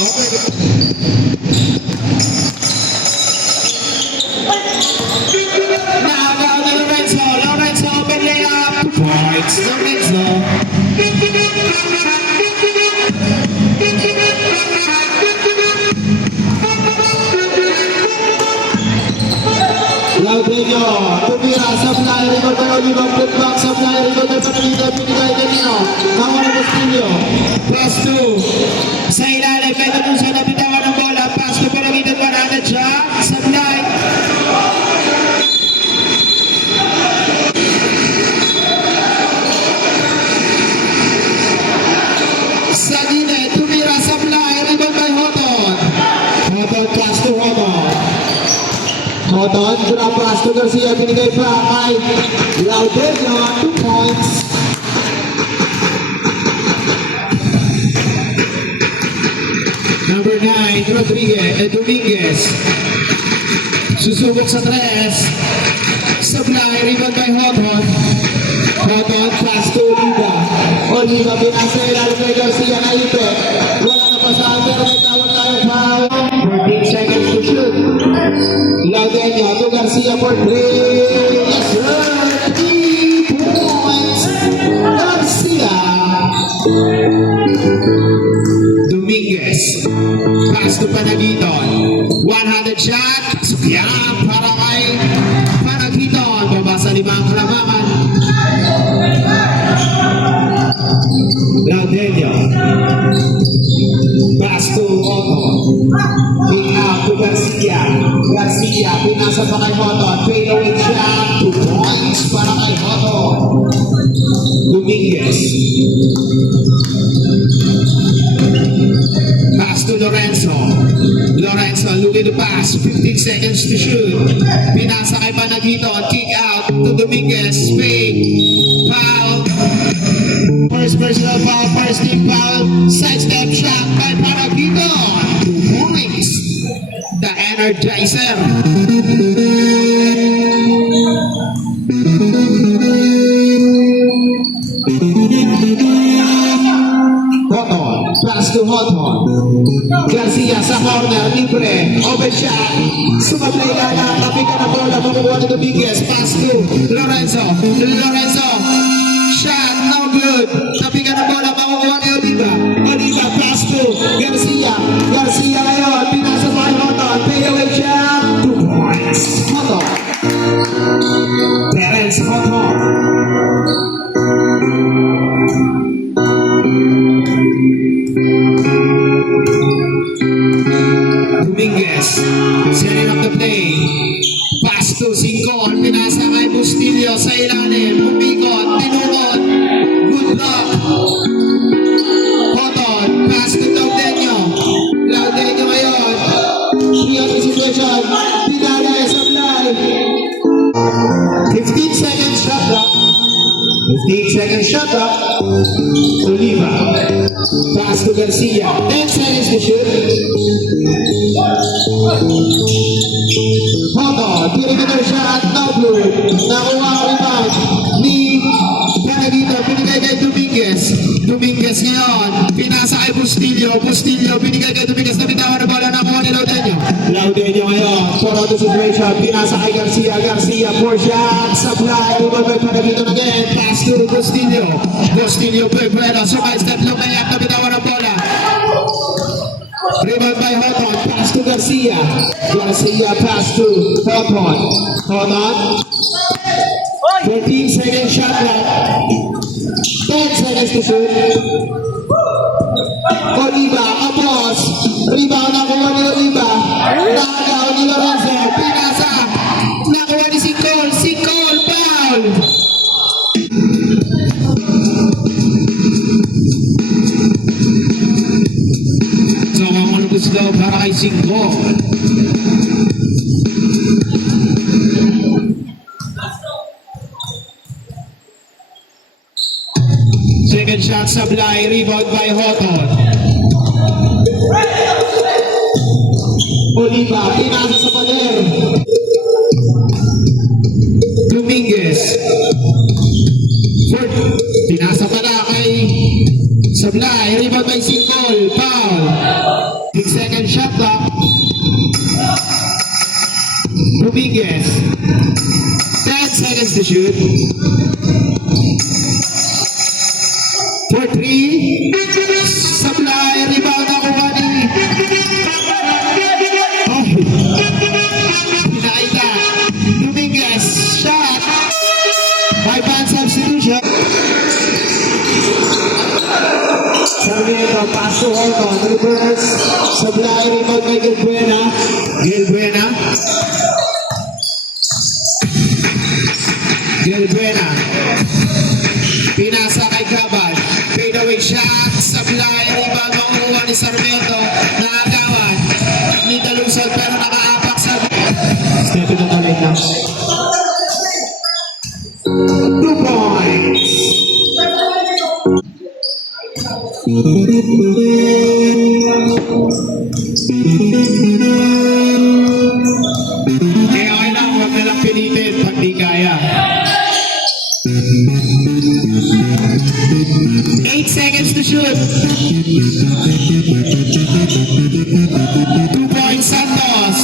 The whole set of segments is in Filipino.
Now to Lorenzo. Lorenzo open layup. Points Lorenzo. Laudenio, tumira sa fly, rebound by Oliva, flip back sa fly, rebound by Panalita, pinigay Danilo, hawa ng Castillo, plus 2, sa ilalim, may tapuso na bitawan ng bola, pass to Panalita, Panalita siya, sa fly, sa gine, tumira sa fly, rebound by Hoton, Hoton, pass to Hoton, Hoton, grab pass to Garcia, binigay pa kay Laudenio, 2 points. Number 9, Dominguez. Susubok sa 3. Supply, rebound by Hoton. Hoton, pass to Oliva. Oliva, binasa ilalim kay Garcia na ipe. Wala na pasahan, pero may tawag tayo foul. 14 seconds to shoot. Laudenio to Garcia for 3. Yes, sir. 3 points. Garcia. Dominguez. Pass to Panagiton. 100 shot. Sukyan para kay Panagiton. Babasa 5 kalamangan. Laudenio. Pass to Otto. Pick up to Garcia. Garcia, pinasa pa kay Hoton. Fade away shot. 2 points para kay Hoton. Dominguez. Pass to Lorenzo. Lorenzo looking to pass. 15 seconds to shoot. Pinasa kay Panagiton. Kick out to Dominguez. Fade. Foul. First personal foul. First team foul. Sidestep shot by Panagiton. 2 points. The Energizer. Hoton, pass to Hoton. Garcia sa corner, libre, open shot. Sumablay lang, tapi ka na bola, makukuha ni Dominguez. Pass to Lorenzo. Lorenzo, shot, no good. Tapi ka na bola, makukuha ni Oliva. Oliva, pass to Garcia. Garcia ngayon, pinasa pa kay Hoton. Pay away shot, 2 points. Hoton. Terence Hoton. Dominguez, setting up the play. Pass to Sincon, pinasa kay Bustillo sa ilalim. Umikot, tinukot. Good luck. Hoton, pass to Laudenio. Laudenio ngayon. Beyond the situation. Pinagay sa fly. 15 seconds shot clock. 15 seconds shot clock. Oliva. Pass to Garcia. 10 seconds to shoot. Hoton, perimeter shot, no blue. Nakuha ang rebound ni Panagito, binigay kay Dominguez. Dominguez ngayon, pinasa kay Bustillo. Bustillo, binigay kay Dominguez na bitawan na bola, nakuha ni Laudenio. Laudenio ngayon, Toronto situation, pinasa kay Garcia. Garcia, 4 shots, supply, rebound by Panagito again. Pass to Bustillo. Bustillo, Pueblo, sumay-step lang na na bitawan na bola. Rebound by Hoton, pass to Garcia. Garcia, pass to Hoton. Hoton. 14 seconds shot clock. 10 seconds to shoot. Oliva, kapos. Rebound nakuha ni Oliva. Nakagaw ni Lorenzo. Pinasa. Nakuha ni Sincon. Sincon, foul. So, mamalubos daw para kay Sincon. Second shot supply, rebound by Hoton. Oliva, pinasa sa pader. Dominguez. Pinasa pala kay Sablay, rebound by Sincol. Foul. Dominguez. 10 seconds to shoot. For 3. Supply. Rebound ako ni. Oh. Pinakita. Dominguez. Shot. 5-man substitution. Sarmiento, pass to Horton, reverse, supply, rebound kay Gilbuena. Gilbuena. Gilbuena. Pinasa kay Gabal. Fade away shot, supply, rebound, makukuha ni Sarmiento. Nakagawan. Hindi talusod pero nakaapak sa... Step in the lane now. 2 points. Kaya okay lang, huwag na lang pilitin pag di kaya. 8 seconds to shoot. 2 points Santos.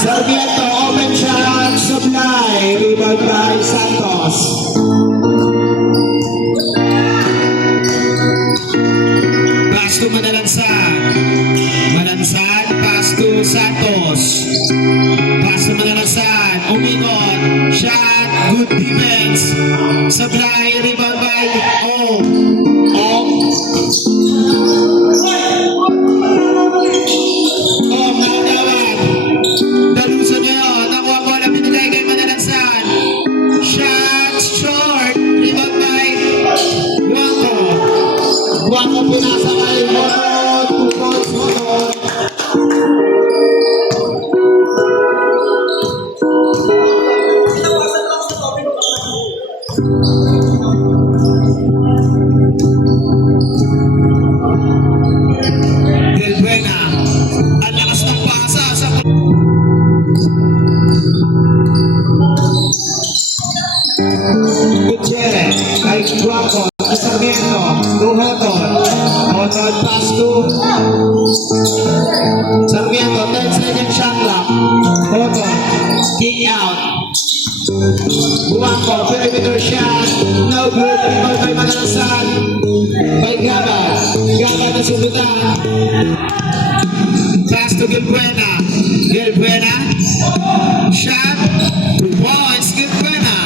Sarmiento, open shot, supply. Rebound by Santos. Pass to Manalansan. Manalansan, pass to Santos. Pass to Manalansan. Umingot. Shot. Good defense. Supply. Rebound by Ong. Ong. Ong, nakagawan. Daluso niya yun. Nakuha ko na pinagay kay Manalansan. Shot. Short. Rebound by Guanco. Guanco pinasa kay Moton. 2 points Moton. Gilbuena. Ang lakas ng pasa sa... Gutierrez. Kay Guanco. Sarmiento. To Hoton. Hoton pass to Sarmiento. 10 second shot clock. Hoton. Kick out. Guanco. Perimeter shot. No good. Rebound by Manalansan. By Gabal. Gabal na subutan. Pass to Gilbuena. Gilbuena. Shot. 2 points. Gilbuena.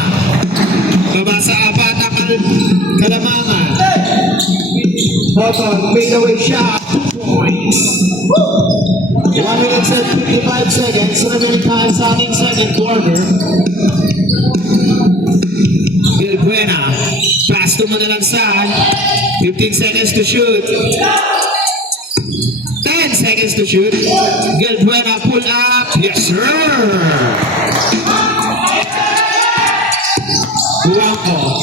Baba sa apat ang kalamangan. Hoton, fade away shot, 2 points. 1 minute and 55 seconds, remaining time sa ating second quarter. Gilbuena, pass to Manalansan, 15 seconds to shoot. 10 seconds to shoot. Gilbuena pull up, yes sir! Guanco,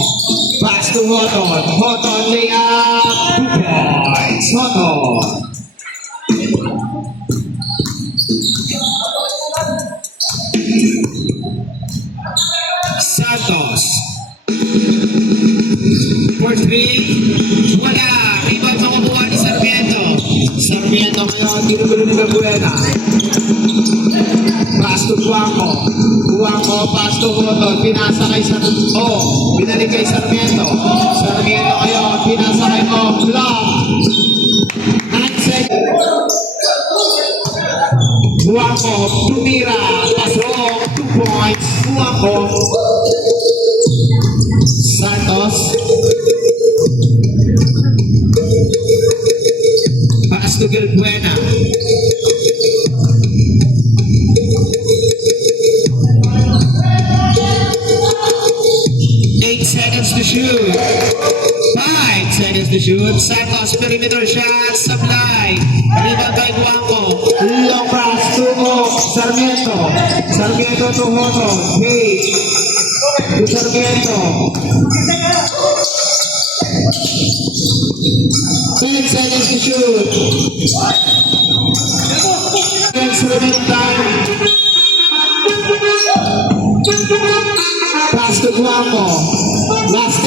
pass to Hoton. Hoton lay up, 2 points. Hoton. Santos. For 3. Wala. Rebound makukuha ni Sarmiento. Sarmiento ngayon, ginugulo ni Gilbuena. Pass to Guanco. Guanco, pass to Hoton. Pinasa kay Sarmiento. Oh, binalik kay Sarmiento. Sarmiento ngayon, pinasa kay Ong. Block. 9 seconds. Guanco, tumira. Pasok. 2 points. Guanco. Santos. Pass to Gilbuena. Seconds to shoot. 5 seconds to shoot. Santos perimeter shot. Supply. Rebound by Guanco. Long pass to Sarmiento. Sarmiento to Hoton. Hey. To Sarmiento. 10 seconds to shoot. Next remaining time. Pass to Guanco. Last